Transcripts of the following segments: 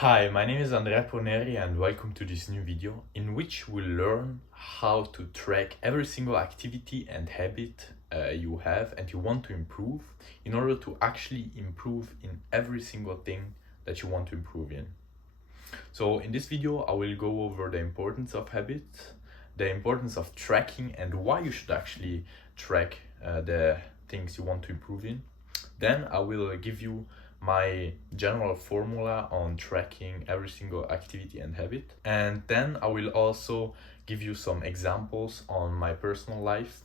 Hi, my name is Andrea Poneri and welcome to this new video in which we'll learn how to track every single activity and habit you have and you want to improve in order to actually improve in every single thing that you want to improve in. So in this video, I will go over the importance of habits, the importance of tracking and why you should actually track the things you want to improve in. Then I will give you my general formula on tracking every single activity and habit. And then I will also give you some examples on my personal life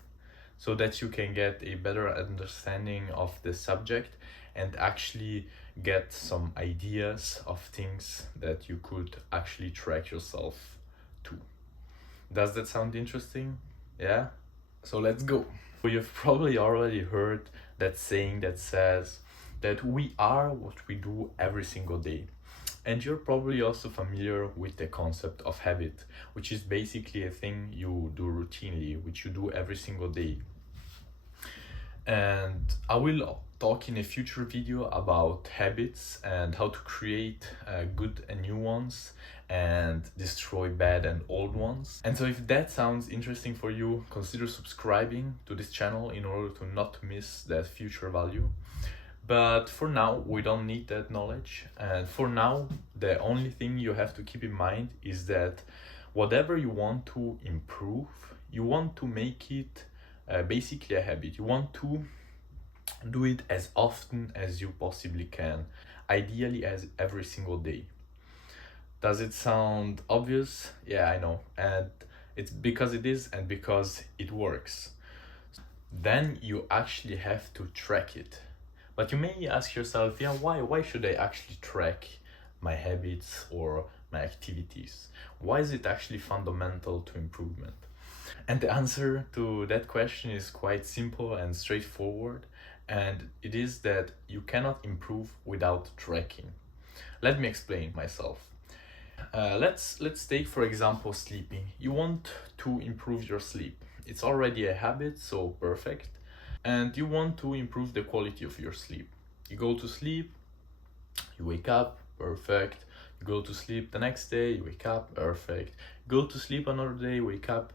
so that you can get a better understanding of the subject and actually get some ideas of things that you could actually track yourself to. Does that sound interesting? Yeah? So let's go. You've probably already heard that saying that says that we are what we do every single day. And you're probably also familiar with the concept of habit, which is basically a thing you do routinely, which you do every single day. And I will talk in a future video about habits and how to create good and new ones and destroy bad and old ones. And so if that sounds interesting for you, consider subscribing to this channel in order to not miss that future value. But for now, we don't need that knowledge. And for now, the only thing you have to keep in mind is that whatever you want to improve, you want to make it basically a habit. You want to do it as often as you possibly can, ideally as every single day. Does it sound obvious? Yeah, I know. And it's because it is and because it works. Then you actually have to track it. But you may ask yourself, yeah, why should I actually track my habits or my activities? Why is it actually fundamental to improvement? And the answer to that question is quite simple and straightforward, and it is that you cannot improve without tracking. Let me explain myself. Let's take for example sleeping. You want to improve your sleep. It's already a habit, so perfect. And you want to improve the quality of your sleep. You go to sleep, you wake up, perfect. You go to sleep the next day, you wake up, perfect. Go to sleep another day, wake up,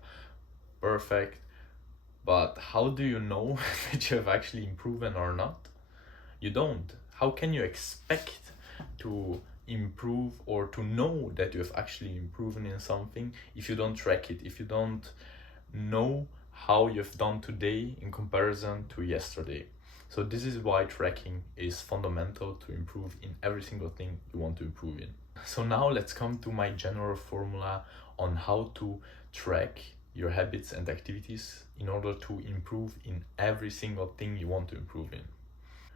perfect. But how do you know that you have actually improved or not? You don't. How can you expect to improve or to know that you have actually improved in something if you don't track it, if you don't know how you've done today in comparison to yesterday? So this is why tracking is fundamental to improve in every single thing you want to improve in. So now let's come to my general formula on how to track your habits and activities in order to improve in every single thing you want to improve in.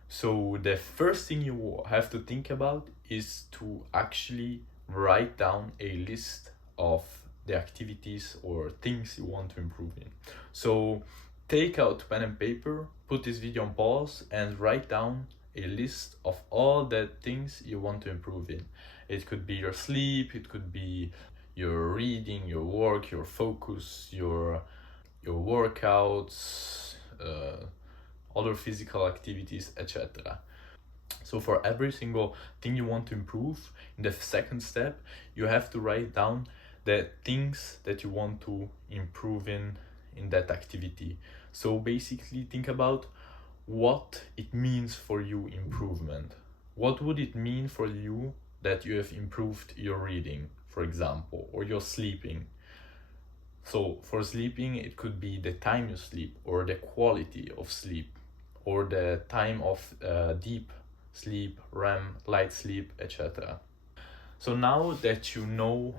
So the first thing you have to think about is to actually write down a list of the activities or things you want to improve in. So take out pen and paper, put this video on pause and write down a list of all the things you want to improve in. It could be your sleep, it could be your reading, your work, your focus, your workouts, other physical activities, etc. So for every single thing you want to improve, in the second step, you have to write down the things that you want to improve in that activity. So basically think about what it means for you improvement. What would it mean for you that you have improved your reading, for example, or your sleeping? So for sleeping, it could be the time you sleep or the quality of sleep or the time of deep sleep, REM, light sleep, etc. So now that you know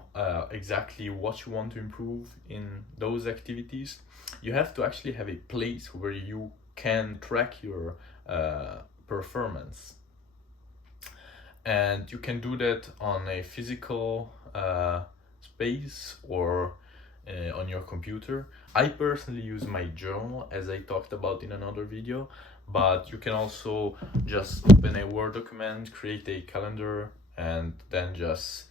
exactly what you want to improve in those activities, you have to actually have a place where you can track your performance. And you can do that on a physical space or on your computer. I personally use my journal, as I talked about in another video, but you can also just open a Word document, create a calendar, and then just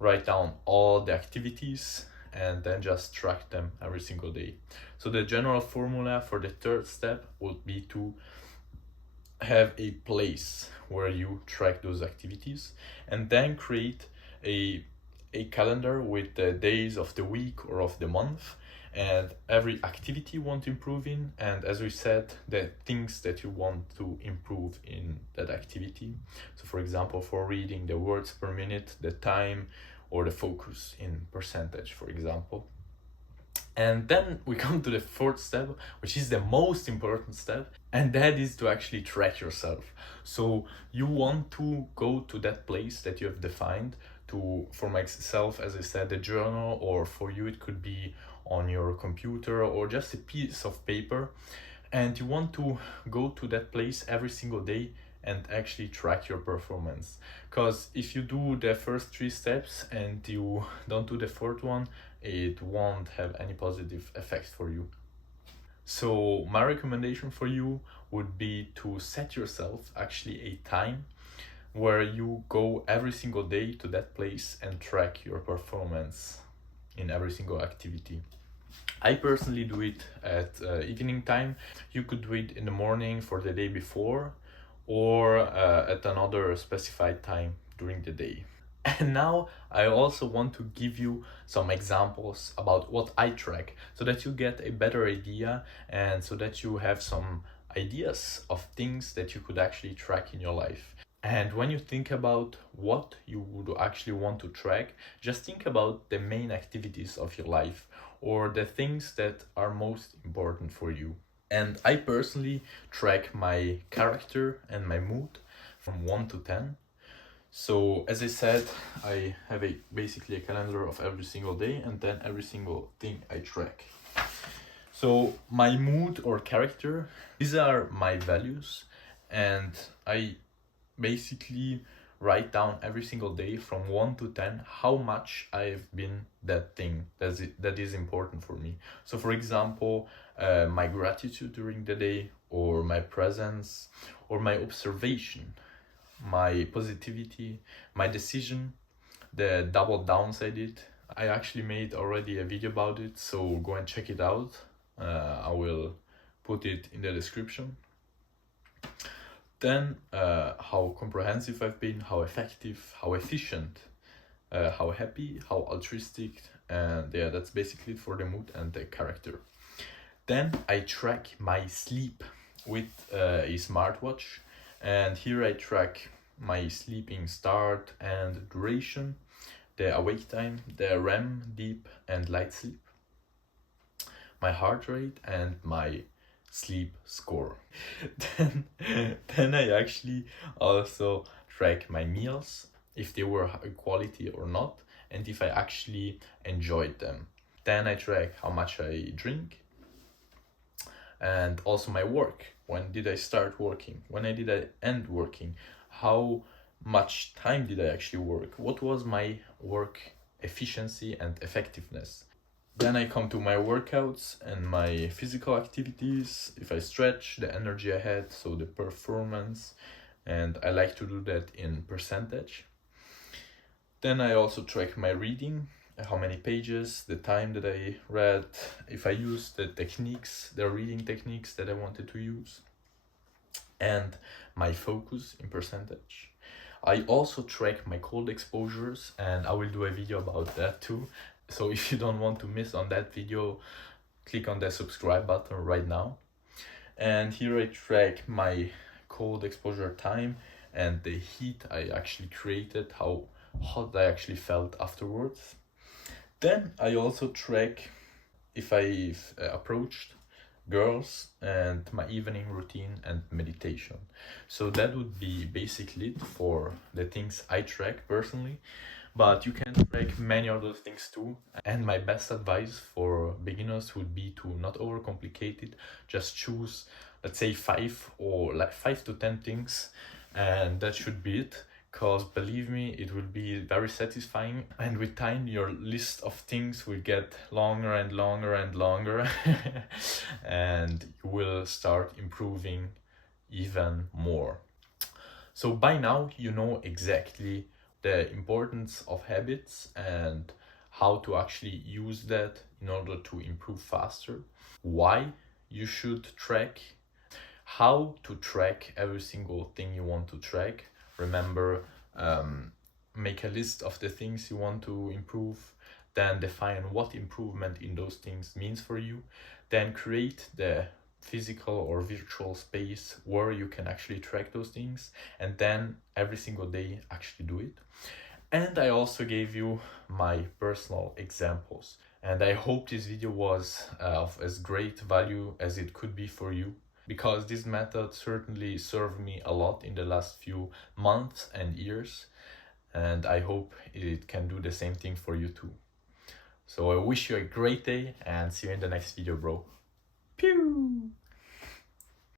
write down all the activities and then just track them every single day. So the general formula for the third step would be to have a place where you track those activities and then create a calendar with the days of the week or of the month, and every activity you want to improve in, and as we said, the things that you want to improve in that activity. So for example, for reading, the words per minute, the time, or the focus in percentage, for example. And then we come to the fourth step, which is the most important step, and that is to actually track yourself. So you want to go to that place that you have defined. To, for myself, as I said, the journal, or for you it could be on your computer or just a piece of paper, and you want to go to that place every single day and actually track your performance. Because if you do the first three steps and you don't do the fourth one, it won't have any positive effects for you. So my recommendation for you would be to set yourself actually a time where you go every single day to that place and track your performance in every single activity. I personally do it at evening time. You could do it in the morning for the day before, or at another specified time during the day. And now I also want to give you some examples about what I track, so that you get a better idea and so that you have some ideas of things that you could actually track in your life. And when you think about what you would actually want to track, just think about the main activities of your life, or the things that are most important for you. And I personally track my character and my mood from 1 to 10. So as I said, I have basically a calendar of every single day, and then every single thing I track. So my mood or character, these are my values, and I basically write down every single day from 1 to 10 how much I've been that thing that is important for me. So for example, my gratitude during the day, or my presence, or my observation, my positivity, my decision, the double downs I did. I actually made already a video about it, so go and check it out. I will put it in the description. Then how comprehensive I've been, how effective, how efficient, how happy, how altruistic, and yeah, that's basically it for the mood and the character. Then I track my sleep with a smartwatch, and here I track my sleeping start and duration, the awake time, the REM, deep and light sleep, my heart rate, and my sleep score. then I actually also track my meals, if they were high quality or not, and if I actually enjoyed them. Then I track how much I drink, and also my work. When did I start working? When did I end working? How much time did I actually work? What was my work efficiency and effectiveness? Then I come to my workouts and my physical activities. If I stretch, the energy I had, so the performance, and I like to do that in percentage. Then I also track my reading, how many pages, the time that I read, if I used the techniques, the reading techniques that I wanted to use, and my focus in percentage. I also track my cold exposures, and I will do a video about that too. So if you don't want to miss on that video, click on the subscribe button right now. And here I track my cold exposure time and the heat I actually created, how hot I actually felt afterwards. Then I also track if I've approached girls, and my evening routine and meditation. So that would be basically it for the things I track personally, but you can track many other things too. And my best advice for beginners would be to not overcomplicate it. Just choose, let's say 5 or like 5 to 10 things, and that should be it. Because believe me, it will be very satisfying, and with time your list of things will get longer and longer and longer and you will start improving even more. So by now you know exactly the importance of habits and how to actually use that in order to improve faster, why you should track, how to track every single thing you want to track. Remember, make a list of the things you want to improve, then define what improvement in those things means for you, then create the physical or virtual space where you can actually track those things, and then every single day actually do it. And I also gave you my personal examples. And I hope this video was of as great value as it could be for you, because this method certainly served me a lot in the last few months and years. And I hope it can do the same thing for you too. So I wish you a great day and see you in the next video, bro. Pew!